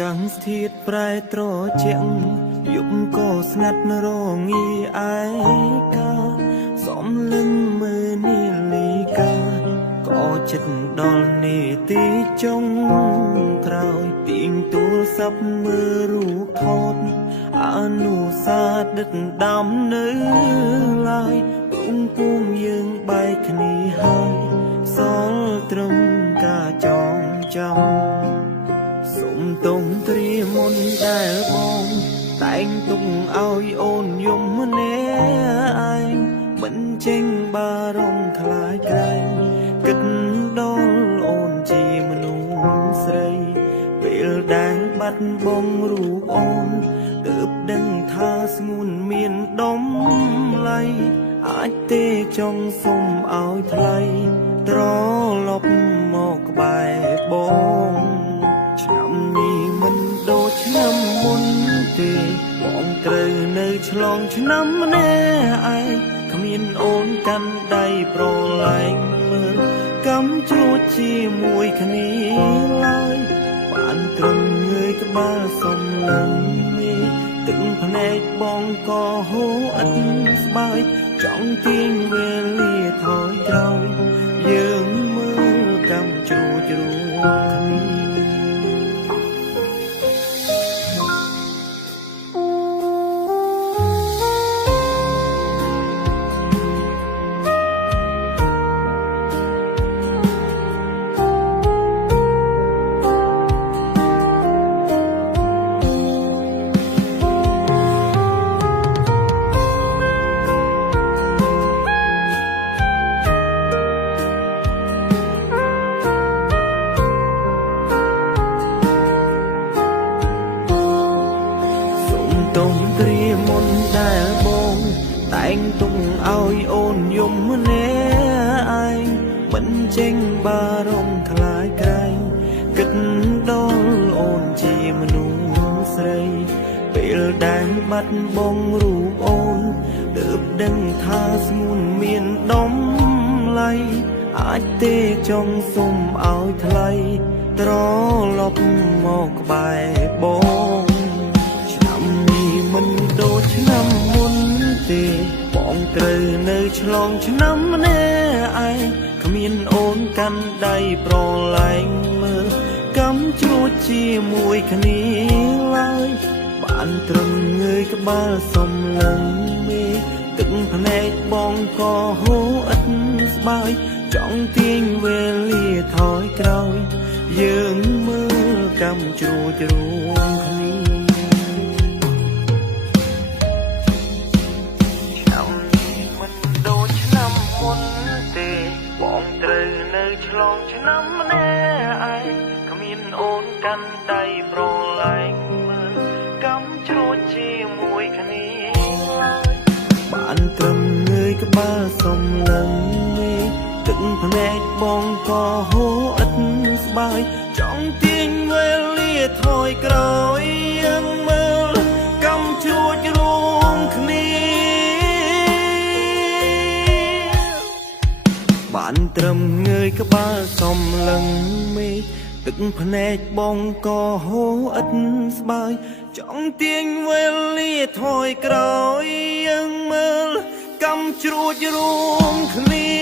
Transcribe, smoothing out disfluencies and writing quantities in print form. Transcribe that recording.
កាំងស្ថិតប្រែត្រជាក់យប់ក៏ស្ងាត់រងាឯកាសំលឹងមើលនាឡិកាក៏ចិត្តដល់នេតិចុងក្រោយទៀងទូលសັບមើលរូបថតអនុសាសន៍ដិតដាំនៅឡើយពុំពុំយើងបែកគ្នាហើយសល់ត្រឹមការចងចាំសុំទងត្រៀមមុនដែលបងតែងទុកឲ្យអូនយំម្នាក់ឯងមិនចេញបារម្ភខ្លាចក្រែងគិតដល់អូនជាមនុស្សស្រីពេលដែលបាត់បង់រូបអូនទើបដឹងថាស្ងួនមានដំឡៃអាចទេចង់សុំឲ្យថ្លៃត្រឡប់មកក្បែរបងឆ្នាំនេះមិនដូចឆ្នាំមុនទេបងត្រូវនៅឆ្លងឆ្នាំម្នាក់ឯងគ្មានអូនកាន់ដៃប្រឡែងមើលកំជួចជាមួយគ្នាឡើយបានត្រឹមងើយក្បាលសំឡឹងមេទឹកភ្នែកបងក៏ហូរអិតស្បើយចង់ទាញវេលាថយក្រោយយើងមើលកំជួចរួមគ្នាតុងត្រៀមមុនដែលបងតែងទុកឲ្យអូនយំម្នាក់ឯងមិនចេញបារម្ភខ្លាចក្រែងគិតដល់អូនជាមនុស្សស្រីពេលដែលបាត់បង់រូបអូនទើបដឹងថាស្ងួនមានដំឡៃអាចទេចង់សុំឲ្យថ្លៃត្រឡប់មកក្បែរបងមិនដូចឆ្នាំមុនទេបងត្រូវនៅឆ្លងឆ្នាំម្នាក់ឯងគ្មានអូនកាន់ដៃប្រឡែងមើលកំជួចជាមួយគ្នាឡើយបានត្រឹមងើយក្បាលសំឡឹងមេទឹកភ្នែកបងក៏ហូរអិតស្បើយចង់ទាញវេលាថយក្រោយយើងមើលកំជួចរួមគ្នាបងត្រូវនៅឆ្លងឆ្នាំម្នាក់ឯងគ្មានអូនកាន់ដៃប្រឡែងមើលកំជួចជាមួយគ្នាឡើយបានត្រឹមងើយក្បាលសំឡឹងមេទឹកភ្នែកបងក៏ហូរអិតស្បើយចង់ទាញវេលាថយក្រោយយើងមើលកំជួចរួមគ្នាបានត្រឹមងើយក្បាលសំឡឹងមេទឹកភ្នែកបងក៏ហូរអិតស្បើយចង់ទាញវេលាថយក្រោយយើងមើលកំជ្រួចរួមគ្នា